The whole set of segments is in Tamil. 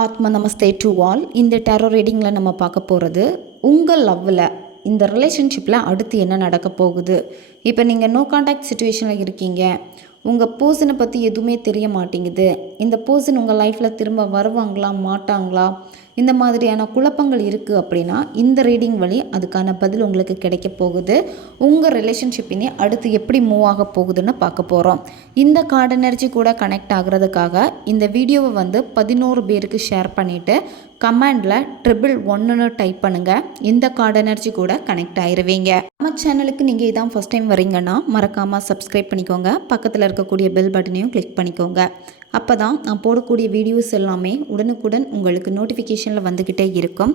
ஆத்ம நமஸ்தே டு ஆல் இந்த டேரோ ரீடிங்கில் நம்ம பார்க்க போகிறது உங்கள் லவ்வில் இந்த ரிலேஷன்ஷிப்பில் அடுத்து என்ன நடக்க போகுது? இப்போ நீங்கள் நோ காண்டாக்ட் சுச்சுவேஷனில் இருக்கீங்க. உங்கள் பர்சனை பற்றி எதுவுமே தெரிய மாட்டேங்குது. இந்த பர்சன் உங்கள் லைஃப்பில் திரும்ப வருவாங்களா மாட்டாங்களா? இந்த மாதிரியான குழப்பங்கள் இருக்குது அப்படின்னா இந்த ரீடிங் வழி அதுக்கான பதில் உங்களுக்கு கிடைக்க போகுது. உங்கள் ரிலேஷன்ஷிப் இனி அடுத்து எப்படி மூவ் ஆக போகுதுன்னு பார்க்க போகிறோம் இந்த கார்டு எனர்ஜி கூட கனெக்ட் ஆகிறதுக்காக இந்த வீடியோவை வந்து பதினோரு பேருக்கு ஷேர் பண்ணிவிட்டு கமாண்டில் ட்ரிபிள் ஒன்றுன்னு டைப் பண்ணுங்கள் இந்த கார்டு எனர்ஜி கூட கனெக்ட் ஆயிருவீங்க. நம்ம சேனலுக்கு நீங்கள் இதான் ஃபஸ்ட் டைம் வரீங்கன்னா மறக்காமல் சப்ஸ்கிரைப் பண்ணிக்கோங்க. பக்கத்தில் இருக்கக்கூடிய பெல் பட்டனையும் கிளிக் பண்ணிக்கோங்க. அப்போ தான் நான் போடக்கூடிய வீடியோஸ் எல்லாமே உடனுக்குடன் உங்களுக்கு நோட்டிஃபிகேஷனில் வந்துக்கிட்டே இருக்கும்.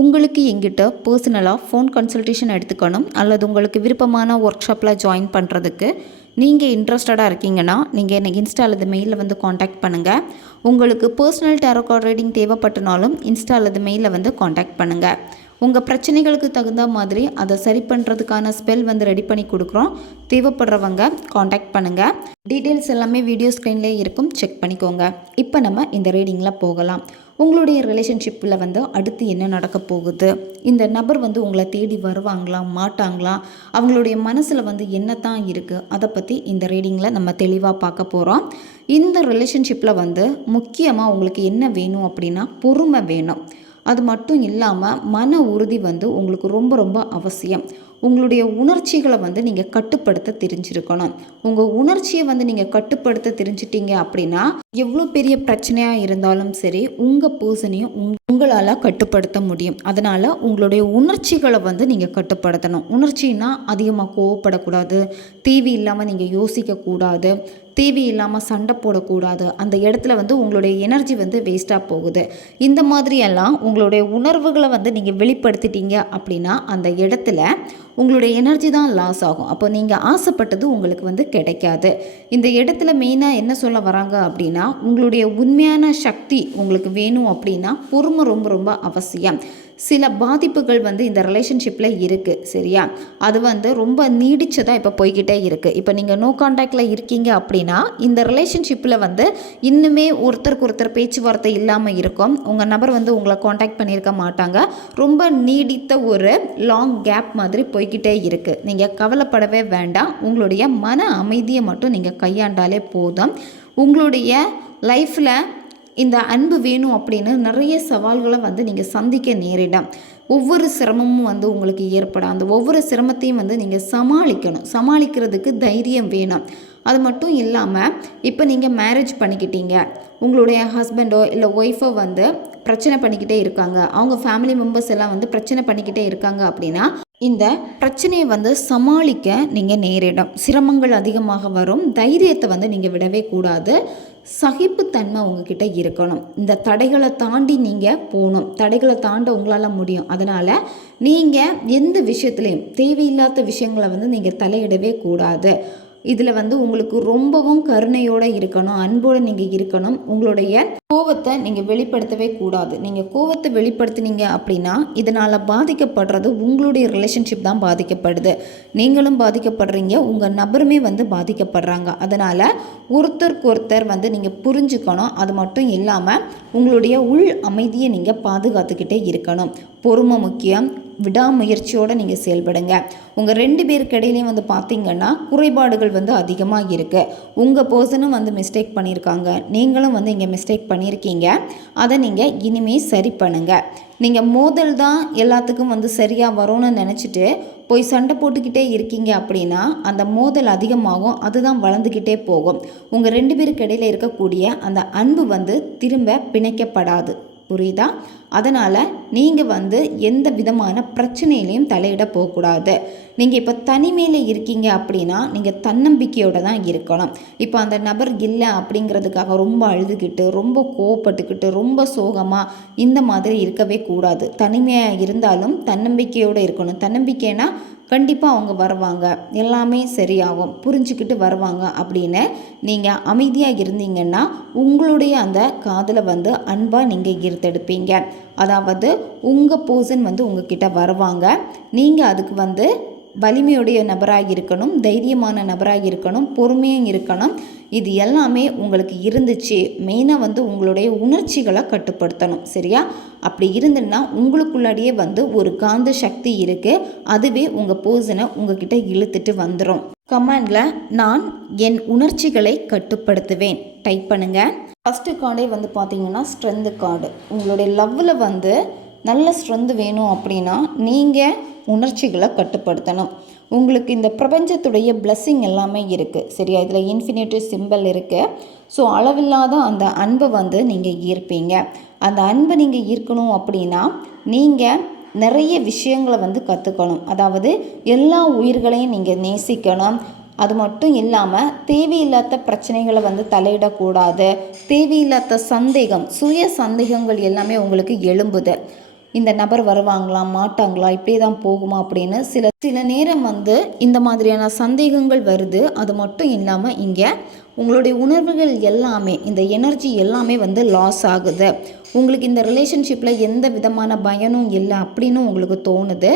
உங்களுக்கு எங்கிட்ட பர்சனலாக ஃபோன் கன்சல்டேஷன் எடுத்துக்கணும். அல்லது உங்களுக்கு விருப்பமான ஒர்க் ஷாப்பில் ஜாயின் பண்ணுறதுக்கு நீங்கள் இன்ட்ரெஸ்டடாக இருக்கீங்கன்னா நீங்கள் என்னை இன்ஸ்டா அல்லது மெயிலில் வந்து காண்டாக்ட் பண்ணுங்கள் உங்களுக்கு பர்சனல் டேரோகார்ட் ரீடிங் தேவைப்பட்டனாலும் இன்ஸ்டா அல்லது மெயிலில் வந்து காண்டாக்ட் பண்ணுங்கள் உங்கள் பிரச்சனைகளுக்கு தகுந்த மாதிரி அதை சரி பண்ணுறதுக்கான ஸ்பெல் வந்து ரெடி பண்ணி கொடுக்குறோம். தேவைப்படுறவங்க காண்டாக்ட் பண்ணுங்கள் டீட்டெயில்ஸ் எல்லாமே வீடியோ ஸ்க்ரீன்லேயே இருக்கும். செக் பண்ணிக்கோங்க. இப்போ நம்ம இந்த ரீடிங்கில் போகலாம். உங்களுடைய ரிலேஷன்ஷிப்பில் வந்து அடுத்து என்ன நடக்க போகுது? இந்த நபர் வந்து உங்களை தேடி வருவாங்களா மாட்டாங்களா? அவங்களுடைய மனசில் வந்து என்ன தான் இருக்குது அதை பற்றி இந்த ரீடிங்கில் நம்ம தெளிவாக பார்க்க போகிறோம் இந்த ரிலேஷன்ஷிப்பில் வந்து முக்கியமாக உங்களுக்கு என்ன வேணும் அப்படின்னா பொறுமை வேணும். அது மட்டும் இல்லாமல் மன உறுதி வந்து உங்களுக்கு ரொம்ப ரொம்ப அவசியம். உங்களுடைய உணர்ச்சிகளை வந்து நீங்கள் கட்டுப்படுத்த தெரிஞ்சிருக்கணும். உங்கள் உணர்ச்சியை வந்து நீங்கள் கட்டுப்படுத்த தெரிஞ்சிட்டீங்க அப்படின்னா எவ்வளோ பெரிய பிரச்சனையாக இருந்தாலும் சரி உங்கள் பர்சனையும் உங் உங்களால் கட்டுப்படுத்த முடியும். அதனால் உங்களுடைய உணர்ச்சிகளை வந்து நீங்கள் கட்டுப்படுத்தணும். உணர்ச்சின்னா அதிகமாக கோவப்படக்கூடாது. டிவி இல்லாமல் நீங்கள் யோசிக்கக்கூடாது. டிவி இல்லாமல் சண்டை போடக்கூடாது. அந்த இடத்துல வந்து உங்களுடைய எனர்ஜி வந்து வேஸ்ட்டாக போகுது. இந்த மாதிரியெல்லாம் உங்களுடைய உணர்வுகளை வந்து நீங்கள் வெளிப்படுத்திட்டீங்க அப்படின்னா அந்த இடத்துல உங்களுடைய எனர்ஜி தான் லாஸ் ஆகும். அப்போ நீங்கள் ஆசைப்பட்டது உங்களுக்கு வந்து கிடைக்காது. இந்த இடத்துல மெயினாக என்ன சொல்ல வராங்க அப்படின்னா உங்களுடைய உண்மையான சக்தி உங்களுக்கு வேணும் அப்படின்னா பொறுமை ரொம்ப ரொம்ப அவசியம். சில பாதிப்புகள் வந்து இந்த ரிலேஷன்ஷிப்பில் இருக்குது சரியா? அது வந்து ரொம்ப நீடிச்சதாக இப்போ போய்கிட்டே இருக்குது இப்போ நீங்கள் நோ காண்டாக்டில் இருக்கீங்க அப்படின்னா இந்த ரிலேஷன்ஷிப்பில் வந்து இன்னுமே ஒருத்தருக்கு ஒருத்தர் பேச்சுவார்த்தை இல்லாமல் இருக்கும். உங்கள் நபர் வந்து உங்களை காண்டாக்ட் பண்ணியிருக்க மாட்டாங்க. ரொம்ப நீடித்த ஒரு லாங் கேப் மாதிரி போய்கிட்டே இருக்குது நீங்கள் கவலைப்படவே வேண்டாம். உங்களுடைய மன அமைதியை மட்டும் நீங்கள் கையாண்டாலே போதும். உங்களுடைய லைஃப்பில் இந்த அன்பு வேணும் அப்படின்னு நிறைய சவால்களை வந்து நீங்கள் சந்திக்க நேரிடும். ஒவ்வொரு சிரமமும் வந்து உங்களுக்கு ஏற்படும். அந்த ஒவ்வொரு சிரமத்தையும் வந்து நீங்கள் சமாளிக்கணும். சமாளிக்கிறதுக்கு தைரியம் வேணும். அது மட்டும் இல்லாமல் இப்போ நீங்கள் மேரேஜ் பண்ணிக்கிட்டீங்க. உங்களுடைய ஹஸ்பண்டோ இல்லை ஒய்ஃபோ வந்து பிரச்சனை பண்ணிக்கிட்டே இருக்காங்க. அவங்க ஃபேமிலி மெம்பர்ஸ் எல்லாம் வந்து பிரச்சனை பண்ணிக்கிட்டே இருக்காங்க அப்படின்னா இந்த பிரச்சனையை வந்து சமாளிக்க நீங்கள் நேரிடும். சிரமங்கள் அதிகமாக வரும். தைரியத்தை வந்து நீங்கள் விடவே கூடாது. சகிப்புத்தன்மை உங்ககிட்ட இருக்கணும். இந்த தடைகளை தாண்டி நீங்கள் போகணும். தடைகளை தாண்ட உங்களால் முடியும். அதனால் நீங்கள் எந்த விஷயத்துலையும் தேவையில்லாத விஷயங்களை வந்து நீங்கள் தலையிடவே கூடாது. இதில் வந்து உங்களுக்கு ரொம்பவும் கருணையோடு இருக்கணும் அன்போடு நீங்கள் இருக்கணும். உங்களுடைய கோவத்தை நீங்கள் வெளிப்படுத்தவே கூடாது. நீங்கள் கோவத்தை வெளிப்படுத்தினீங்க அப்படின்னா இதனால் பாதிக்கப்படுறது உங்களுடைய ரிலேஷன்ஷிப் தான் பாதிக்கப்படுது. நீங்களும் பாதிக்கப்படுறீங்க உங்கள் நபருமே வந்து பாதிக்கப்படுறாங்க. அதனால் ஒருத்தருக்கு ஒருத்தர் வந்து நீங்கள் புரிஞ்சுக்கணும். அது மட்டும் இல்லாமல் உங்களுடைய உள் அமைதியை நீங்கள் பாதுகாத்துக்கிட்டே இருக்கணும். பொறுமை முக்கியம் விடாமுயற்சியோடு நீங்கள் செயல்படுங்க. உங்கள் ரெண்டு பேருக்கு இடையிலையும் வந்து பார்த்தீங்கன்னா குறைபாடுகள் வந்து அதிகமாக இருக்குது உங்கள் பர்சனும் வந்து மிஸ்டேக் பண்ணியிருக்காங்க நீங்களும் வந்து இங்கே மிஸ்டேக் பண்ணியிருக்கீங்க அதை நீங்கள் இனிமேல் சரி பண்ணுங்கள் நீங்கள் மோதல் தான் எல்லாத்துக்கும் வந்து சரியாக வரும்னு நினச்சிட்டு போய் சண்டை போட்டுக்கிட்டே இருக்கீங்க அப்படின்னா அந்த மோதல் அதிகமாகும். அதுதான் வளர்ந்துக்கிட்டே போகும். உங்கள் ரெண்டு பேருக்கு இடையில இருக்கக்கூடிய அந்த அன்பு வந்து திரும்ப பிணைக்கப்படாது. புரியுதா? அதனால் நீங்கள் வந்து எந்த விதமான பிரச்சனையிலையும் தலையிட போகக்கூடாது. நீங்கள் இப்போ தனிமையில் இருக்கீங்க அப்படின்னா நீங்கள் தன்னம்பிக்கையோடு தான் இருக்கணும். இப்போ அந்த நபர் இல்லை அப்படிங்கிறதுக்காக ரொம்ப அழுதுகிட்டு ரொம்ப கோவப்பட்டுக்கிட்டு ரொம்ப சோகமாக இந்த மாதிரி இருக்கவே கூடாது. தனிமையாக இருந்தாலும் தன்னம்பிக்கையோடு இருக்கணும். தன்னம்பிக்கைனா கண்டிப்பாக அவங்க வருவாங்க. எல்லாமே சரியாகும். புரிஞ்சுக்கிட்டு வருவாங்க அப்படின்னு நீங்கள் அமைதியாக இருந்தீங்கன்னா உங்களுடைய அந்த காதலை வந்து அன்பாக நீங்கள் ஈர்த்தெடுப்பீங்க. அதாவது உங்கள் பர்சன் வந்து உங்ககிட்ட வருவாங்க. நீங்கள் அதுக்கு வந்து வலிமையுடைய நபராக இருக்கணும் தைரியமான நபராக இருக்கணும் பொறுமையும் இருக்கணும். இது எல்லாமே உங்களுக்கு இருந்துச்சு. மெயினாக வந்து உங்களுடைய உணர்ச்சிகளை கட்டுப்படுத்தணும் சரியா? அப்படி இருந்துன்னா உங்களுக்குள்ளாடியே வந்து ஒரு காந்த சக்தி இருக்குது அதுவே உங்கள் பர்சனை உங்ககிட்ட இழுத்துட்டு வந்துடும் கமாண்டில் நான் என் உணர்ச்சிகளை கட்டுப்படுத்துவேன். டைப் பண்ணுங்கள் ஃபஸ்ட்டு கார்டே வந்து பார்த்தீங்கன்னா ஸ்ட்ரென்த்து கார்டு உங்களுடைய லவ்வில் வந்து நல்ல ஸ்ட்ரென்த் வேணும் அப்படின்னா நீங்கள் உணர்ச்சிகளை கட்டுப்படுத்தணும். உங்களுக்கு இந்த பிரபஞ்சத்துடைய பிளஸ்ஸிங் எல்லாமே இருக்குது சரியா? இதில் இன்ஃபினிட்டி சிம்பிள் இருக்குது ஸோ அளவில்லாத அந்த அன்பை வந்து நீங்கள் ஈர்ப்பீங்க. அந்த அன்பை நீங்கள் ஈர்க்கணும் அப்படின்னா நீங்கள் நிறைய விஷயங்களை வந்து கற்றுக்கணும் அதாவது எல்லா உயிர்களையும் நீங்கள் நேசிக்கணும். அது மட்டும் இல்லாமல் தேவையில்லாத பிரச்சனைகளை வந்து தலையிடக்கூடாது. தேவையில்லாத சந்தேகம் சுய சந்தேகங்கள் எல்லாமே உங்களுக்கு எழும்புது. இந்த நபர் வருவாங்களா மாட்டாங்களா இப்படியே தான் போகுமா அப்படின்னு சில சில நேரம் வந்து இந்த மாதிரியான சந்தேகங்கள் வருது. அது மட்டும் இல்லாமல் இங்கே உங்களுடைய உணர்வுகள் எல்லாமே இந்த எனர்ஜி எல்லாமே வந்து லாஸ் ஆகுது. உங்களுக்கு இந்த ரிலேஷன்ஷிப்பில் எந்த விதமான பயனும் இல்லை அப்படின்னு உங்களுக்கு தோணுது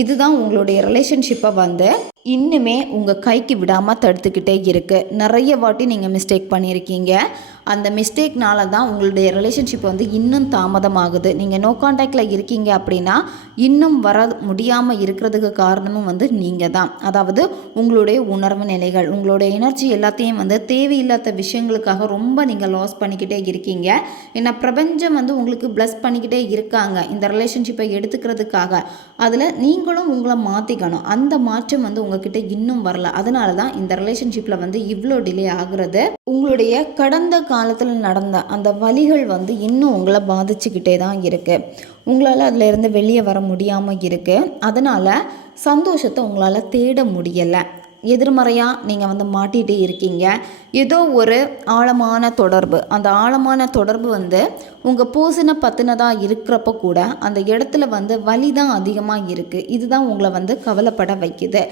இதுதான் உங்களுடைய ரிலேஷன்ஷிப்பை வந்து இன்னுமே உங்கள் கைக்கு விடாமல் தடுத்துக்கிட்டே இருக்குது நிறைய வாட்டி நீங்கள் மிஸ்டேக் பண்ணியிருக்கீங்க. அந்த மிஸ்டேக்னால தான் உங்களுடைய ரிலேஷன்ஷிப் வந்து இன்னும் தாமதமாகுது. நீங்கள் நோ காண்டாக்டில் இருக்கீங்க அப்படின்னா இன்னும் வர முடியாமல் இருக்கிறதுக்கு காரணமும் வந்து நீங்கள் தான். அதாவது உங்களுடைய உணர்வு நிலைகள் உங்களுடைய எனர்ஜி எல்லாத்தையும் வந்து தேவையில்லாத விஷயங்களுக்காக ரொம்ப நீங்கள் லாஸ் பண்ணிக்கிட்டே இருக்கீங்க. ஏன்னா பிரபஞ்சம் வந்து உங்களுக்கு ப்ளஸ் பண்ணிக்கிட்டே இருக்காங்க. இந்த ரிலேஷன்ஷிப்பை எடுத்துக்கிறதுக்காக. அதில் நீங்களும் உங்களை மாற்றிக்கணும் அந்த மாற்றம் வந்து உங்ககிட்ட இன்னும் வரல. அதனால தான் இந்த ரிலேஷன்ஷிப்பில் வந்து இவ்வளோ டிலே ஆகுறது. உங்களுடைய கடந்த காலத்தில் நடந்த அந்த வழிகள் வந்து இன்னும் உங்களை பாதிச்சுக்கிட்டே தான் இருக்குது உங்களால் அதில் இருந்து வெளியே வர முடியாமல் இருக்குது அதனால் சந்தோஷத்தை உங்களால் தேட முடியலை. எதிர்மறையாக நீங்கள் வந்து மாட்டிகிட்டே இருக்கீங்க. ஏதோ ஒரு ஆழமான தொடர்பு. அந்த ஆழமான தொடர்பு வந்து உங்கள் பூசனை பற்றினதாக இருக்கிறப்ப கூட அந்த இடத்துல வந்து வலி தான் அதிகமாக இருக்குது இதுதான் உங்களை வந்து கவலைப்பட வைக்குது.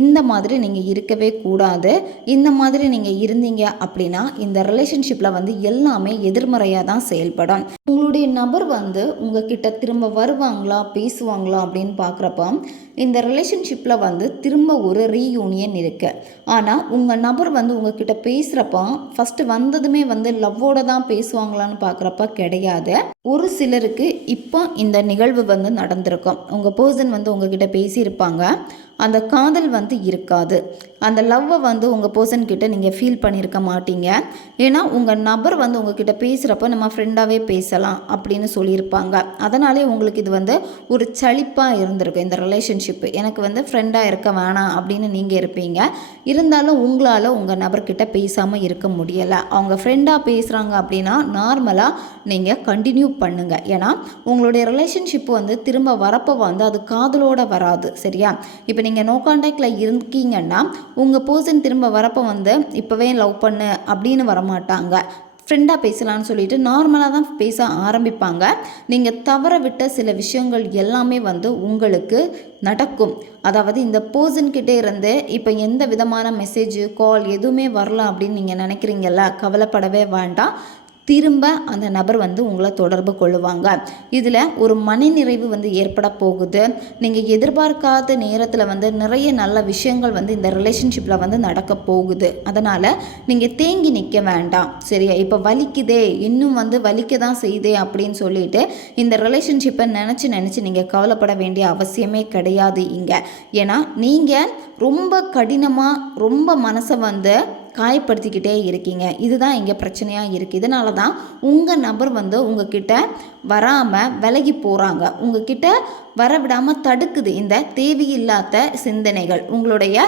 இந்த மாதிரி நீங்கள் இருக்கவே கூடாது. இந்த மாதிரி நீங்கள் இருந்தீங்க அப்படின்னா இந்த ரிலேஷன்ஷிப்பில் வந்து எல்லாமே எதிர்மறையாக தான் செயல்படும். உங்களுடைய நபர் வந்து உங்ககிட்ட திரும்ப வருவாங்களா பேசுவாங்களா அப்படின்னு பார்க்குறப்ப இந்த ரிலேஷன்ஷிப்பில் வந்து திரும்ப ஒரு ரீயூனியன் இருக்குது ஆனால் உங்கள் நபர் வந்து உங்ககிட்ட பேசுகிறப்ப ஃபஸ்ட்டு வந்ததுமே வந்து லவ்வோட தான் பேசுவாங்களான்னு பார்க்குறப்ப கிடையாது. ஒரு சிலருக்கு இப்போ இந்த நிகழ்வு வந்து நடந்திருக்கும். உங்கள் பர்சன் வந்து உங்ககிட்ட பேசியிருப்பாங்க. அந்த காதல் வந்து இருக்காது. அந்த லவ்வை வந்து உங்கள் பர்சன் கிட்ட நீங்கள் ஃபீல் பண்ணியிருக்க மாட்டீங்க. ஏன்னா உங்கள் நபர் வந்து உங்ககிட்ட பேசுகிறப்ப நம்ம ஃப்ரெண்டாகவே பேசலாம் அப்படின்னு சொல்லியிருப்பாங்க. அதனாலே உங்களுக்கு இது வந்து ஒரு சலிப்பாக இருந்திருக்கும் இந்த ரிலேஷன்ஷிப்பு எனக்கு வந்து ஃப்ரெண்டாக இருக்க வேணாம் அப்படின்னு நீங்கள் இருப்பீங்க. இருந்தாலும் உங்களால் உங்கள் நபர்கிட்ட பேசாமல் இருக்க முடியலை. அவங்க ஃப்ரெண்டாக பேசுகிறாங்க அப்படின்னா நார்மலாக நீங்கள் கண்டினியூ பண்ணுங்கள் ஏன்னா உங்களுடைய ரிலேஷன்ஷிப் வந்து திரும்ப வரப்போ வந்து அது காதலோடு வராது சரியா? இப்போ நீங்கள் நோ காண்டாக்டில் இருக்கீங்கன்னா உங்கள் பர்சன் திரும்ப வரப்போ வந்து இப்போவே லவ் பண்ணு அப்படின்னு வரமாட்டாங்க. ஃப்ரெண்டாக பேசலான்னு சொல்லிட்டு நார்மலாக தான் பேச ஆரம்பிப்பாங்க. நீங்கள் தவற விட்ட சில விஷயங்கள் எல்லாமே வந்து உங்களுக்கு நடக்கும். அதாவது இந்த பர்சன்கிட்டே இருந்து இப்போ எந்த விதமான மெசேஜ் கால் எதுவுமே வரல அப்படின்னு நீங்கள் நினைக்கிறீங்கல்ல கவலைப்படவே வேண்டாம். திரும்ப அந்த நபர் வந்து உங்களை தொடர்பு கொள்ளுவாங்க. இதில் ஒரு மன நிறைவு வந்து ஏற்பட போகுது. நீங்கள் எதிர்பார்க்காத நேரத்தில் வந்து நிறைய நல்ல விஷயங்கள் வந்து இந்த ரிலேஷன்ஷிப்பில் வந்து நடக்க போகுது. அதனால் நீங்கள் தேங்கி நிற்க வேண்டாம். சரியா? இப்போ வலிக்குதே இன்னும் வந்து வலிக்க தான் செய்யுதே அப்படின்னு சொல்லிட்டு இந்த ரிலேஷன்ஷிப்பை நினச்சி நினச்சி நீங்கள் கவலைப்பட வேண்டிய அவசியமே கிடையாது இங்கே. ஏன்னா நீங்கள் ரொம்ப கடினமாக ரொம்ப மனசை வந்து காயப்படுத்திக்கிட்டே இருக்கீங்க. இதுதான் இங்கே பிரச்சனையாக இருக்குது இதனால தான் உங்கள் நபர் வந்து உங்ககிட்ட வராமல் விலகி போகிறாங்க உங்ககிட்ட வர விடாமல் தடுக்குது இந்த தேவையில்லாத சிந்தனைகள். உங்களுடைய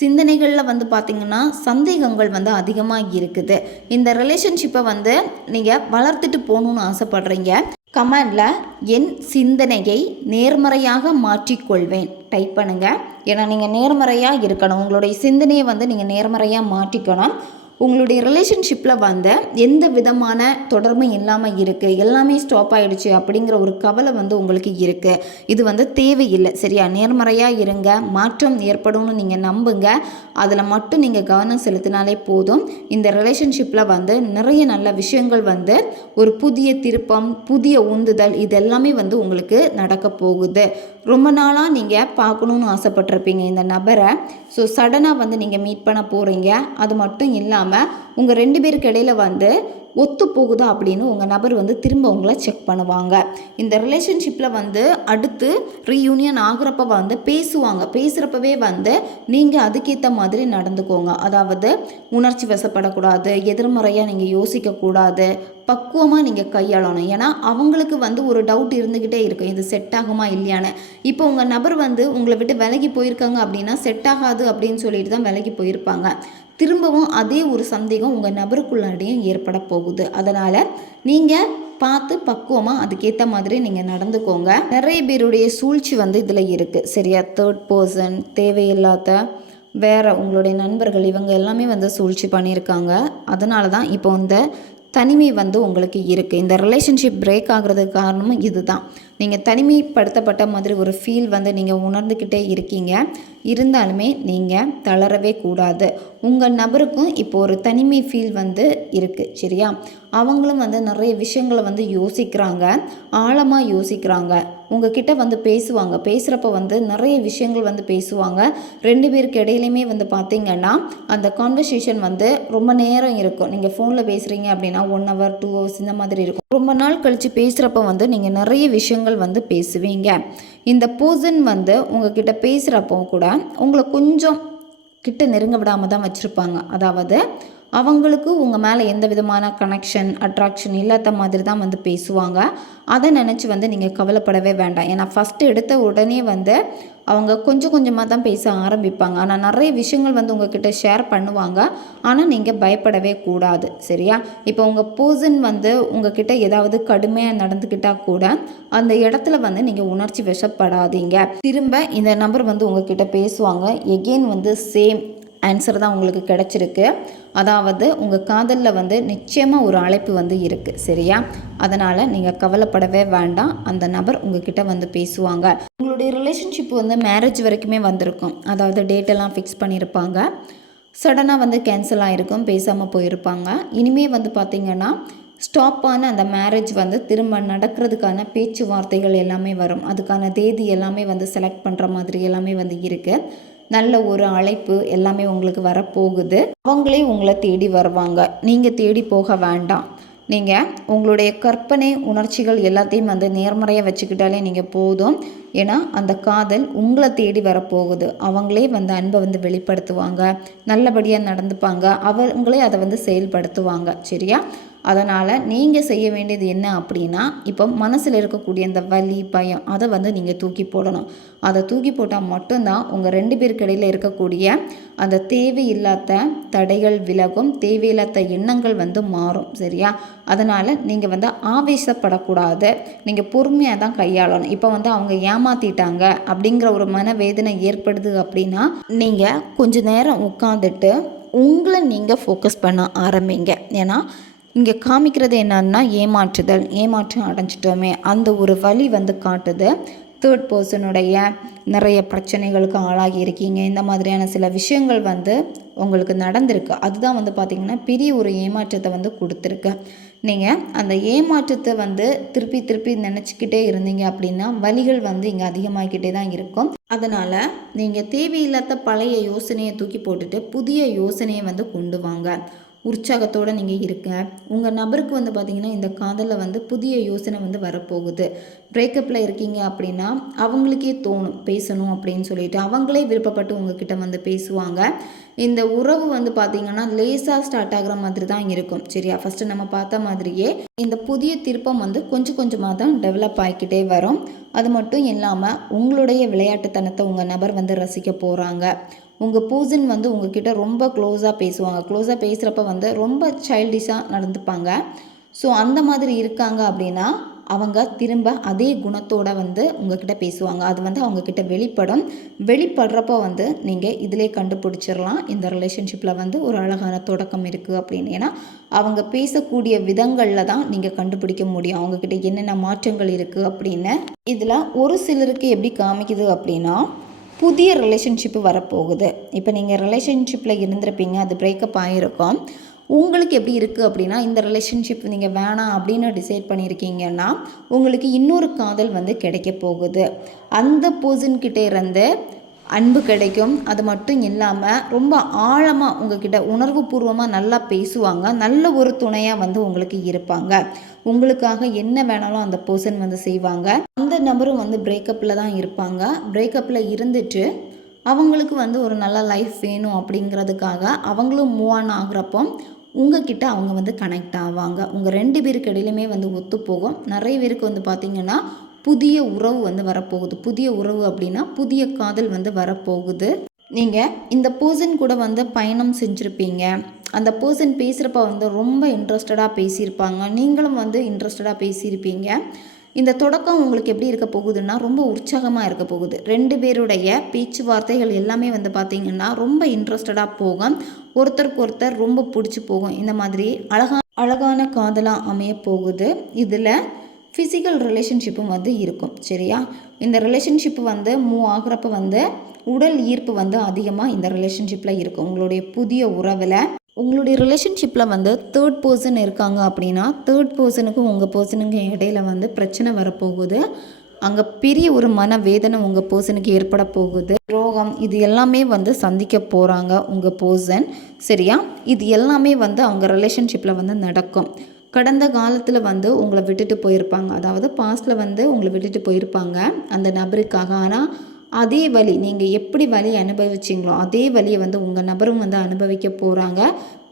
சிந்தனைகளில் வந்து பார்த்திங்கன்னா சந்தேகங்கள் வந்து அதிகமாக இருக்குது. இந்த ரிலேஷன்ஷிப்பை வந்து நீங்கள் வளர்த்துட்டு போகணுன்னு ஆசைப்படுறீங்க. கமெண்டில் என் சிந்தனையை நேர்மறையாக மாற்றிக்கொள்வேன். டைப் பண்ணுங்கள் ஏன்னா நீங்கள் நேர்மறையாக இருக்கணும். உங்களுடைய சிந்தனையை வந்து நீங்கள் நேர்மறையாக மாற்றிக்கணும். உங்களுடைய ரிலேஷன்ஷிப்பில் வந்து எந்த விதமான தொடர்பும் இல்லாமல் இருக்குது எல்லாமே ஸ்டாப் ஆகிடுச்சு அப்படிங்கிற ஒரு கவலை வந்து உங்களுக்கு இருக்குது இது வந்து தேவையில்லை. சரியா? நேர்மறையாக இருங்க. மாற்றம் ஏற்படும்னு நீங்கள் நம்புங்க. அதில் மட்டும் நீங்கள் கவனம் செலுத்தினாலே போதும். இந்த ரிலேஷன்ஷிப்பில் வந்து நிறைய நல்ல விஷயங்கள் வந்து ஒரு புதிய திருப்பம் புதிய உந்துதல் இது எல்லாமே வந்து உங்களுக்கு நடக்க போகுது. ரொம்ப நாளாக நீங்கள் பார்க்கணுன்னு ஆசைப்பட்டிருப்பீங்க இந்த நபரை. ஸோ சடனாக வந்து நீங்கள் மீட் பண்ண போகிறீங்க அது மட்டும் இல்லாமல் உங்கள் ரெண்டு பேருக்கு இடையில வந்து ஒத்து போகுதா அப்படின்னு உங்கள் நபர் வந்து திரும்ப உங்களை செக் பண்ணுவாங்க. இந்த ரிலேஷன்ஷிப்பில் வந்து அடுத்து ரீயூனியன் ஆகிறப்ப வந்து பேசுவாங்க. பேசுகிறப்பவே வந்து நீங்கள் அதுக்கேற்ற மாதிரி நடந்துக்கோங்க. அதாவது உணர்ச்சி வசப்படக்கூடாது எதிர்மறையாக நீங்கள் யோசிக்கக்கூடாது பக்குவமாக நீங்கள் கையாளணும். ஏன்னா அவங்களுக்கு வந்து ஒரு டவுட் இருந்துக்கிட்டே இருக்கும் இது செட் ஆகுமா இல்லையான்னு. இப்போ உங்கள் நபர் வந்து உங்களை விட்டு விலகி போயிருக்காங்க அப்படின்னா செட் ஆகாது அப்படின்னு சொல்லிட்டு தான் விலகி போயிருப்பாங்க. திரும்பவும் அதே ஒரு சந்தேகம் உங்கள் நபருக்குள்ளாடியும் ஏற்பட போகுது. அதனால் நீங்கள் பார்த்து பக்குவமாக அதுக்கேற்ற மாதிரி நீங்கள் நடந்துக்கோங்க. நிறைய பேருடைய சூழ்ச்சி வந்து இதில் இருக்குது சரியா? தேர்ட் பர்சன் தேவையில்லாத வேற உங்களுடைய நண்பர்கள் இவங்க எல்லாமே வந்து சூழ்ச்சி பண்ணியிருக்காங்க. அதனால தான் இப்போ இந்த தனிமை வந்து உங்களுக்கு இருக்குது இந்த ரிலேஷன்ஷிப் பிரேக் ஆகிறதுக்கு காரணமும் இதுதான். நீங்கள் தனிமைப்படுத்தப்பட்ட மாதிரி ஒரு ஃபீல் வந்து நீங்கள் உணர்ந்துக்கிட்டே இருக்கீங்க. இருந்தாலுமே நீங்கள் தளரவே கூடாது. உங்கள் நபருக்கும் இப்போ ஒரு தனிமை ஃபீல் வந்து இருக்குது சரியா? அவங்களும் வந்து நிறைய விஷயங்களை வந்து யோசிக்கிறாங்க. ஆழமாக யோசிக்கிறாங்க. உங்ககிட்ட வந்து பேசுவாங்க. பேசுகிறப்ப வந்து நிறைய விஷயங்கள் வந்து பேசுவாங்க. ரெண்டு பேருக்கு இடையிலையுமே வந்து பார்த்தீங்கன்னா அந்த கான்வர்சேஷன் வந்து ரொம்ப நேரம் இருக்கும். நீங்கள் ஃபோனில் பேசுகிறீங்க அப்படின்னா ஒன் ஹவர் டூ ஹவர்ஸ் இந்த மாதிரி இருக்கும். ரொம்ப நாள் கழித்து பேசுகிறப்ப வந்து நீங்கள் நிறைய விஷயங்கள் வந்து பேசுவீங்க. இந்த பர்சன் வந்து உங்ககிட்ட பேசுகிறப்போ கூட உங்களை கொஞ்சம் கிட்ட நெருங்க விடாமல் தான் வச்சுருப்பாங்க. அதாவது அவங்களுக்கு உங்கள் மேலே எந்த விதமான கனெக்ஷன் அட்ராக்ஷன் இல்லாத மாதிரி தான் வந்து பேசுவாங்க. அதை நினச்சி வந்து நீங்கள் கவலைப்படவே வேண்டாம். ஏன்னா ஃபஸ்ட்டு எடுத்த உடனே வந்து அவங்க கொஞ்சம் கொஞ்சமாக தான் பேச ஆரம்பிப்பாங்க. ஆனால் நிறைய விஷயங்கள் வந்து உங்ககிட்ட ஷேர் பண்ணுவாங்க. ஆனால் நீங்கள் பயப்படவே கூடாது. சரியா? இப்போ உங்கள் பர்சன் வந்து உங்ககிட்ட ஏதாவது கடுமையாக நடந்துக்கிட்டால் கூட அந்த இடத்துல வந்து நீங்கள் உணர்ச்சி விஷப்படாதீங்க. திரும்ப இந்த நம்பர் வந்து உங்ககிட்ட பேசுவாங்க. எகெயின் வந்து சேம் ஆன்சர் தான் உங்களுக்கு கிடச்சிருக்கு. அதாவது உங்கள் காதலில் வந்து நிச்சயமாக ஒரு அழைப்பு வந்து இருக்குது சரியா? அதனால் நீங்கள் கவலைப்படவே வேண்டாம். அந்த நபர் உங்ககிட்ட வந்து பேசுவாங்க. உங்களுடைய ரிலேஷன்ஷிப் வந்து மேரேஜ் வரைக்குமே வந்திருக்கும். அதாவது டேட்டெல்லாம் ஃபிக்ஸ் பண்ணியிருப்பாங்க சடனாக வந்து கேன்சல் ஆகிருக்கும் பேசாமல் போயிருப்பாங்க. இனிமே வந்து பார்த்திங்கன்னா ஸ்டாப்பான அந்த மேரேஜ் வந்து திரும்ப நடக்கிறதுக்கான பேச்சுவார்த்தைகள் எல்லாமே வரும். அதுக்கான தேதி எல்லாமே வந்து செலக்ட் பண்ணுற மாதிரி எல்லாமே வந்து இருக்குது நல்ல ஒரு அழைப்பு எல்லாமே உங்களுக்கு வரப்போகுது. அவங்களே உங்களை தேடி வருவாங்க. நீங்கள் தேடி போக வேண்டாம். நீங்கள் உங்களுடைய கற்பனை உணர்ச்சிகள் எல்லாத்தையும் வந்து நேர்மறையாக வச்சுக்கிட்டாலே நீங்கள் போதும். ஏன்னா அந்த காதல் உங்களை தேடி வரப்போகுது. அவங்களே வந்து அன்பை வந்து வெளிப்படுத்துவாங்க. நல்லபடியாக நடந்துப்பாங்க. அவங்களே அதை வந்து செயல்படுத்துவாங்க. சரியா? அதனால் நீங்கள் செய்ய வேண்டியது என்ன அப்படின்னா இப்போ மனசில் இருக்கக்கூடிய அந்த வலி பயம் அதை வந்து நீங்கள் தூக்கி போடணும். அதை தூக்கி போட்டால் மட்டும்தான் உங்கள் ரெண்டு பேருக்கு இடையில் இருக்கக்கூடிய அந்த தேவையில்லாத தடைகள் விலகும் தேவையில்லாத எண்ணங்கள் வந்து மாறும் சரியா? அதனால் நீங்கள் வந்து ஆவேசப்படக்கூடாது. நீங்கள் பொறுமையாக தான் கையாளணும். இப்போ வந்து அவங்க ஏமாற்றிட்டாங்க அப்படிங்கிற ஒரு மனவேதனை ஏற்படுது அப்படின்னா நீங்கள் கொஞ்ச நேரம் உட்காந்துட்டு உங்களை நீங்கள் ஃபோக்கஸ் பண்ண ஆரம்பிங்க. ஏன்னா இங்கே காமிக்கிறது என்னன்னா ஏமாற்றுதல் ஏமாற்றம் அடைஞ்சிட்டோமே. அந்த ஒரு வழி வந்து காட்டுது. தேர்ட் பர்சனுடைய நிறைய பிரச்சனைகளுக்கு ஆளாகி இருக்கீங்க. இந்த மாதிரியான சில விஷயங்கள் வந்து உங்களுக்கு நடந்திருக்கு. அதுதான் வந்து பார்த்திங்கன்னா பெரிய ஒரு ஏமாற்றத்தை வந்து கொடுத்துருக்கு. நீங்கள் அந்த ஏமாற்றத்தை வந்து திருப்பி திருப்பி நினச்சிக்கிட்டே இருந்தீங்க அப்படின்னா வலிகள் வந்து இங்கே அதிகமாகிக்கிட்டே தான் இருக்கும். அதனால் நீங்கள் தேவையில்லாத பழைய யோசனையை தூக்கி போட்டுட்டு புதிய யோசனையை வந்து கொண்டு வாங்க. உற்சாகத்தோடு நீங்கள் இருங்க. உங்கள் நபருக்கு வந்து பார்த்திங்கன்னா இந்த காதலில் வந்து புதிய யோசனை வந்து வரப்போகுது. பிரேக்கப்பில் இருக்கீங்க அப்படின்னா அவங்களுக்கே தோணும் பேசணும் அப்படின்னு சொல்லிட்டு அவங்களே விருப்பப்பட்டு உங்ககிட்ட வந்து பேசுவாங்க. இந்த உறவு வந்து பார்த்திங்கன்னா லேசாக ஸ்டார்ட் ஆகிற மாதிரி தான் இருக்கும். சரியா? ஃபஸ்ட்டு நம்ம பார்த்த மாதிரியே இந்த புதிய திருப்பம் வந்து கொஞ்சம் கொஞ்சமாக தான் டெவலப் ஆகிக்கிட்டே வரும். அது மட்டும் இல்லாமல் உங்களுடைய விளையாட்டுத்தனத்தை உங்கள் நபர் வந்து ரசிக்க போகிறாங்க உங்கள் பூசன் வந்து உங்ககிட்ட ரொம்ப க்ளோஸாக பேசுவாங்க. க்ளோஸாக பேசுகிறப்ப வந்து ரொம்ப சைல்டிஷாக நடந்துப்பாங்க. ஸோ அந்த மாதிரி இருக்காங்க அப்படின்னா அவங்க திரும்ப அதே குணத்தோட வந்து உங்ககிட்ட பேசுவாங்க. அது வந்து அவங்கக்கிட்ட வெளிப்படும். வெளிப்படுறப்போ வந்து நீங்கள் இதிலே கண்டுபிடிச்சிடலாம் இந்த ரிலேஷன்ஷிப்பில் வந்து ஒரு அழகான தொடக்கம் இருக்குது அப்படின்னு. ஏன்னா அவங்க பேசக்கூடிய விதங்களில் தான் நீங்கள் கண்டுபிடிக்க முடியும். அவங்கக்கிட்ட என்னென்ன மாற்றங்கள் இருக்குது அப்படின்னு. இதில் ஒரு சிலருக்கு எப்படி காமிக்குது அப்படின்னா புதிய ரிலேஷன்ஷிப்பு வரப்போகுது. இப்போ நீங்கள் ரிலேஷன்ஷிப்பில் இருந்திருப்பீங்க அது பிரேக்கப் ஆகிருக்கும் உங்களுக்கு எப்படி இருக்குது அப்படின்னா இந்த ரிலேஷன்ஷிப் நீங்கள் வேணாம் அப்படின்னு டிசைட் பண்ணியிருக்கீங்கன்னா உங்களுக்கு இன்னொரு காதல் வந்து கிடைக்க போகுது. அந்த பர்சன்கிட்ட இருந்து அன்பு கிடைக்கும். அது மட்டும் இல்லாமல் ரொம்ப ஆழமாக உங்ககிட்ட உணர்வு பூர்வமாக நல்லா பேசுவாங்க. நல்ல ஒரு துணையாக வந்து உங்களுக்கு இருப்பாங்க. உங்களுக்காக என்ன வேணாலும் அந்த பர்சன் வந்து செய்வாங்க. அந்த நபரும் வந்து பிரேக்கப்பில் தான் இருப்பாங்க. பிரேக்கப்பில் இருந்துட்டு அவங்களுக்கு வந்து ஒரு நல்ல லைஃப் வேணும் அப்படிங்கிறதுக்காக அவங்களும் மூவ் ஆன் ஆகுறப்போ உங்ககிட்ட அவங்க வந்து கனெக்ட் ஆவாங்க. உங்கள் ரெண்டு பேருக்கு இடையிலுமே வந்து ஒத்து போகும் நிறைய பேருக்கு வந்து பார்த்திங்கன்னா புதிய உறவு வந்து வரப்போகுது. புதிய உறவு அப்படின்னா புதிய காதல் வந்து வரப்போகுது. நீங்கள் இந்த பர்சன் கூட வந்து பயணம் செஞ்சுருப்பீங்க. அந்த பர்சன் பேசுகிறப்ப வந்து ரொம்ப இன்ட்ரெஸ்டடாக பேசியிருப்பாங்க. நீங்களும் வந்து இன்ட்ரெஸ்டடாக பேசியிருப்பீங்க. இந்த தொடக்கம் உங்களுக்கு எப்படி இருக்க போகுதுன்னா ரொம்ப உற்சாகமாக இருக்க போகுது. ரெண்டு பேருடைய பேச்சுவார்த்தைகள் எல்லாமே வந்து பார்த்திங்கன்னா ரொம்ப இன்ட்ரெஸ்டடாக போகும். ஒருத்தருக்கு ஒருத்தர் ரொம்ப பிடிச்சி போகும். இந்த மாதிரி அழகா அழகான காதலாக அமைய போகுது. இதில் ஃபிசிக்கல் ரிலேஷன்ஷிப்பும் வந்து இருக்கும் சரியா? இந்த ரிலேஷன்ஷிப் வந்து மூவ் ஆகுறப்ப வந்து உடல் ஈர்ப்பு வந்து அதிகமாக இந்த ரிலேஷன்ஷிப்பில் இருக்கும். உங்களுடைய புதிய உறவில் உங்களுடைய ரிலேஷன்ஷிப்பில் வந்து தேர்ட் பர்சன் இருக்காங்க அப்படின்னா தேர்ட் பர்சனுக்கும் உங்கள் பர்சனுக்கும் இடையில வந்து பிரச்சனை வரப்போகுது. அங்கே பெரிய ஒரு மன வேதனை உங்கள் பர்சனுக்கு ஏற்பட போகுது. ரோகம் இது எல்லாமே வந்து சந்திக்க போகிறாங்க உங்கள் பர்சன் சரியா? இது எல்லாமே வந்து அவங்க ரிலேஷன்ஷிப்பில் வந்து நடக்கும். கடந்த காலத்தில் வந்து உங்களை விட்டுட்டு போயிருப்பாங்க. அதாவது பாஸ்டில் வந்து உங்களை விட்டுட்டு போயிருப்பாங்க அந்த நபருக்காக. ஆனால் அதே வழி நீங்கள் எப்படி வழி அனுபவிச்சிங்களோ அதே வழியை வந்து உங்கள் நபரும் வந்து அனுபவிக்க போகிறாங்க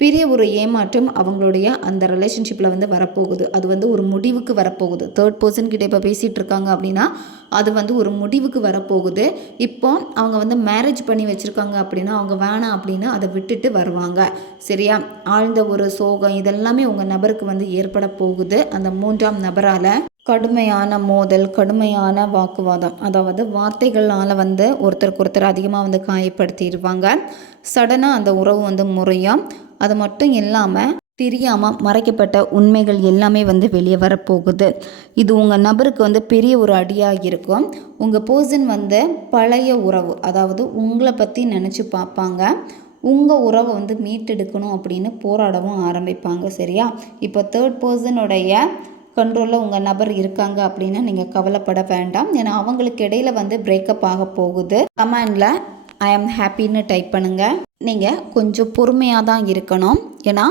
பெரிய ஒரு ஏமாற்றம் அவங்களுடைய அந்த ரிலேஷன்ஷிப்பில் வந்து வரப்போகுது. அது வந்து ஒரு முடிவுக்கு வரப்போகுது. தேர்ட் பர்சன் கிட்ட இப்போ பேசிகிட்டு இருக்காங்க அப்படின்னா அது வந்து ஒரு முடிவுக்கு வரப்போகுது. இப்போ அவங்க வந்து மேரேஜ் பண்ணி வச்சுருக்காங்க அப்படின்னா அவங்க வேணாம் அப்படின்னு அதை விட்டுட்டு வருவாங்க. சரியா? ஆழ்ந்த ஒரு சோகம் இதெல்லாமே உங்கள் நபருக்கு வந்து ஏற்பட போகுது. அந்த மூன்றாம் நபரால் கடுமையான மோதல் கடுமையான வாக்குவாதம் அதாவது வார்த்தைகளால் வந்து ஒருத்தருக்கு ஒருத்தர் அதிகமாக வந்து காயப்படுத்திடுவாங்க சடனாக அந்த உறவு வந்து முறையும். அது மட்டும் இல்லாமல் தெரியாமல் மறைக்கப்பட்ட உண்மைகள் எல்லாமே வந்து வெளியே வரப்போகுது. இது உங்கள் நபருக்கு வந்து பெரிய ஒரு அடியாக இருக்கும். உங்கள் பர்சன் வந்து பழைய உறவு அதாவது உங்களை பற்றி நினச்சி பார்ப்பாங்க உங்கள் உறவை வந்து மீட்டெடுக்கணும் அப்படின்னு போராடவும் ஆரம்பிப்பாங்க சரியா? இப்போ தேர்ட் பர்சனுடைய கண்ட்ரோலில் உங்கள் நபர் இருக்காங்க அப்படின்னா நீங்கள் கவலைப்பட வேண்டாம். ஏன்னா அவங்களுக்கு இடையில வந்து பிரேக்கப் ஆக போகுது. கமெண்டில் ஐ ஆம் ஹாப்பின்னு டைப் பண்ணுங்கள் நீங்கள் கொஞ்சம் பொறுமையாக தான் இருக்கணும். ஏன்னா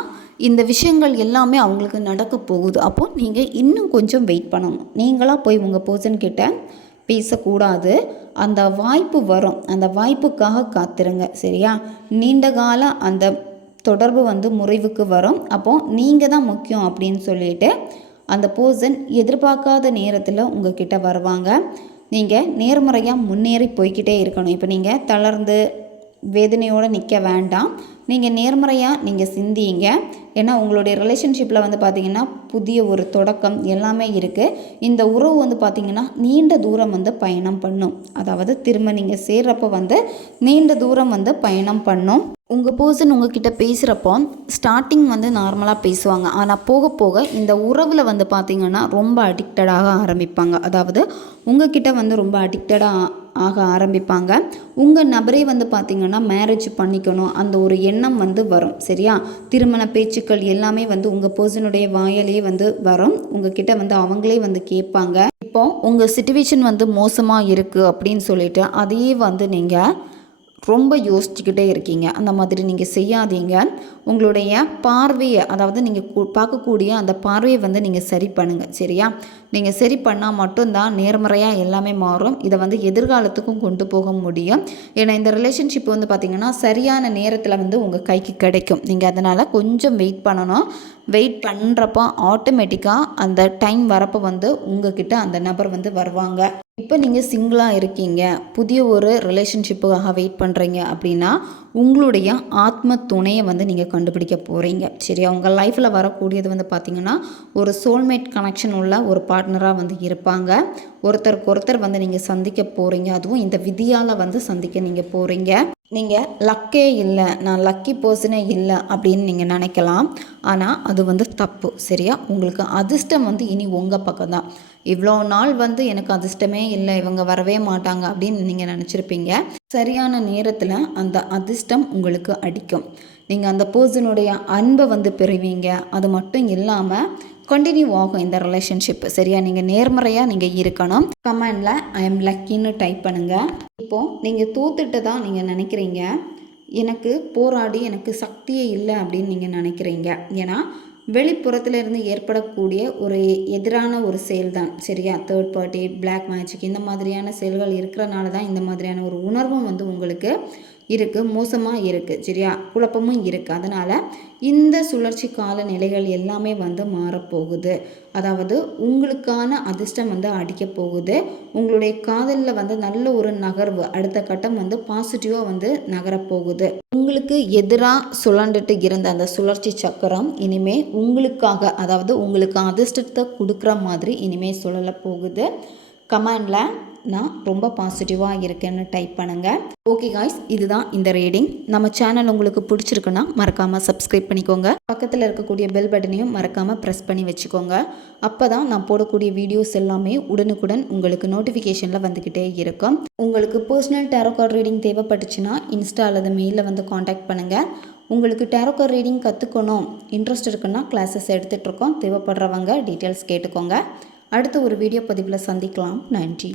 இந்த விஷயங்கள் எல்லாமே அவங்களுக்கு நடக்க போகுது. அப்போது நீங்கள் இன்னும் கொஞ்சம் வெயிட் பண்ணணும். நீங்களாக போய் உங்கள் பர்சன் கிட்ட பேசக்கூடாது. அந்த வாய்ப்பு வரும். அந்த வாய்ப்புக்காக காத்திருங்க. சரியா? நீண்ட கால அந்த தொடர்பு வந்து முறிவுக்கு வரும். அப்போது நீங்கள் தான் முக்கியம் அப்படின்னு சொல்லிட்டு அந்த பர்சன் எதிர்பார்க்காத நேரத்தில் உங்ககிட்ட வருவாங்க. நீங்கள் நேர்முறையாக முன்னேறி போய்கிட்டே இருக்கணும். இப்போ நீங்கள் தளர்ந்து வேதனையோடு நிற்க வேண்டாம். நீங்கள் நேர்மறையாக நீங்கள் சிந்திங்க. ஏன்னா உங்களுடைய ரிலேஷன்ஷிப்பில் வந்து பார்த்திங்கன்னா புதிய ஒரு தொடக்கம் எல்லாமே இருக்குது இந்த உறவு வந்து பார்த்திங்கன்னா நீண்ட தூரம் வந்து பயணம் பண்ணும். அதாவது திரும்ப நீங்கள் சேர்றப்போ வந்து நீண்ட தூரம் வந்து பயணம் பண்ணும். உங்கள் பர்சன் உங்ககிட்ட பேசுகிறப்போ ஸ்டார்டிங் வந்து நார்மலாக பேசுவாங்க. ஆனால் போக போக இந்த உறவில் வந்து பார்த்திங்கன்னா ரொம்ப அடிக்டடாக ஆரம்பிப்பாங்க. அதாவது உங்ககிட்ட வந்து ரொம்ப அடிக்டடாக ஆக ஆரம்பிப்பாங்க. உங்கள் நபரே வந்து பார்த்திங்கன்னா மேரேஜ் பண்ணிக்கணும். அந்த ஒரு எண்ணம் வந்து வரும். சரியா? திருமண பேச்சுக்கள் எல்லாமே வந்து உங்கள் பர்சனுடைய வாயிலே வந்து வரும். உங்ககிட்ட வந்து அவங்களே வந்து கேட்பாங்க. இப்போ உங்கள் சுச்சுவேஷன் வந்து மோசமாக இருக்குது அப்படின்னு சொல்லிட்டு அதையே வந்து நீங்கள் ரொம்ப யோசிச்சுக்கிட்டே இருக்கீங்க. அந்த மாதிரி நீங்கள் செய்யாதீங்க. உங்களுடைய பார்வையை அதாவது நீங்கள் பார்க்கக்கூடிய அந்த பார்வையை வந்து நீங்கள் சரி பண்ணுங்கள் சரியா? நீங்கள் சரி பண்ணால் மட்டும்தான் நேர்மறையாக எல்லாமே மாறும். இதை வந்து எதிர்காலத்துக்கும் கொண்டு போக முடியும். ஏன்னா இந்த ரிலேஷன்ஷிப் வந்து பார்த்திங்கன்னா சரியான நேரத்தில் வந்து உங்கள் கைக்கு கிடைக்கும். நீங்கள் அதனால் கொஞ்சம் வெயிட் பண்ணணும். வெயிட் பண்ணுறப்போ ஆட்டோமேட்டிக்காக அந்த டைம் வரப்போ வந்து உங்ககிட்ட அந்த நபர் வந்து வருவாங்க. இப்போ நீங்கள் சிங்கிளாக இருக்கீங்க புதிய ஒரு ரிலேஷன்ஷிப்புக்காக வெயிட் பண்ணுறீங்க அப்படின்னா உங்களுடைய ஆத்ம துணையை வந்து நீங்கள் கண்டுபிடிக்க போகிறீங்க சரியா? உங்கள் லைஃப்பில் வரக்கூடியது வந்து பார்த்திங்கன்னா ஒரு சோல்மேட் கனெக்ஷன் உள்ள ஒரு பார்ட்னராக வந்து இருப்பாங்க. ஒருத்தருக்கு ஒருத்தர் வந்து நீங்கள் சந்திக்க போகிறீங்க அதுவும் இந்த விதியால் வந்து சந்திக்க நீங்கள் போகிறீங்க நீங்கள் லக்கே இல்லை நான் லக்கி பர்சனே இல்லை அப்படின்னு நீங்கள் நினைக்கலாம். ஆனால் அது வந்து தப்பு. சரியா? உங்களுக்கு அதிர்ஷ்டம் வந்து இனி உங்கள் பக்கம் தான் இவ்வளோ நாள் வந்து எனக்கு அதிர்ஷ்டமே இல்லை இவங்க வரவே மாட்டாங்க அப்படின்னு நீங்கள் நினச்சிருப்பீங்க. சரியான நேரத்தில் அந்த அதிர்ஷ்டம் உங்களுக்கு அடிக்கும். நீங்கள் அந்த பர்சனுடைய அன்பை வந்து பெறுவீங்க. அது மட்டும் இல்லாமல் கண்டினியூ ஆகும் இந்த ரிலேஷன்ஷிப் சரியா? நீங்கள் நேர்மறையாக நீங்கள் இருக்கணும். கமெண்டில் ஐ எம் லக்கின்னு டைப் பண்ணுங்கள் இப்போது நீங்கள் தோத்துட்டு தான் நீங்கள் நினைக்கிறீங்க. எனக்கு போராடி எனக்கு சக்தியே இல்லை அப்படின்னு நீங்கள் நினைக்கிறீங்க. ஏன்னா வெளிப்புறத்துல இருந்து ஏற்படக்கூடிய ஒரு எதிரான ஒரு செயல் தான் சரியா? தேர்ட் பார்ட்டி பிளாக் மேஜிக் இந்த மாதிரியான செயல்கள் இருக்கிறனால தான் இந்த மாதிரியான ஒரு உணர்வும் வந்து உங்களுக்கு இருக்குது மோசமாக இருக்குது சரியா? குழப்பமும் இருக்குது அதனால் இந்த சுழற்சி கால நிலைகள் எல்லாமே வந்து மாறப்போகுது. அதாவது உங்களுக்கான அதிர்ஷ்டம் வந்து அடிக்க போகுது. உங்களுடைய காதலில் வந்து நல்ல ஒரு நகர்வு அடுத்த கட்டம் வந்து பாசிட்டிவாக வந்து நகரப்போகுது. உங்களுக்கு எதிராக சுழண்டுட்டு இருந்த அந்த சுழற்சி சக்கரம் இனிமே உங்களுக்காக அதாவது உங்களுக்கு அதிர்ஷ்டத்தை கொடுக்குற மாதிரி இனிமே சுழல போகுது. கமெண்டில் நான் ரொம்ப பாசிட்டிவாக இருக்கேன்னு டைப் பண்ணுங்கள் ஓகே காய்ஸ் இதுதான் இந்த ரீடிங் நம்ம சேனல் உங்களுக்கு பிடிச்சிருக்குன்னா மறக்காமல் சப்ஸ்கிரைப் பண்ணிக்கோங்க. பக்கத்தில் இருக்கக்கூடிய பெல் பட்டனையும் மறக்காமல் ப்ரெஸ் பண்ணி வச்சுக்கோங்க. அப்போ தான் நான் போடக்கூடிய வீடியோஸ் எல்லாமே உடனுக்குடன் உங்களுக்கு நோட்டிஃபிகேஷனில் வந்துக்கிட்டே இருக்கும். உங்களுக்கு பர்சனல் டேரோ கார்டு ரீடிங் தேவைப்பட்டுச்சுன்னா இன்ஸ்டா அல்லது மெயிலில் வந்து காண்டாக்ட் பண்ணுங்கள் உங்களுக்கு டேரோக்கார் ரீடிங் கற்றுக்கணும் இன்ட்ரெஸ்ட் இருக்குன்னா கிளாஸஸ் எடுத்துகிட்ருக்கோம் தேவைப்படுறவங்க டீட்டெயில்ஸ் கேட்டுக்கோங்க. அடுத்த ஒரு வீடியோ பதிவில் சந்திக்கலாம். நன்றி.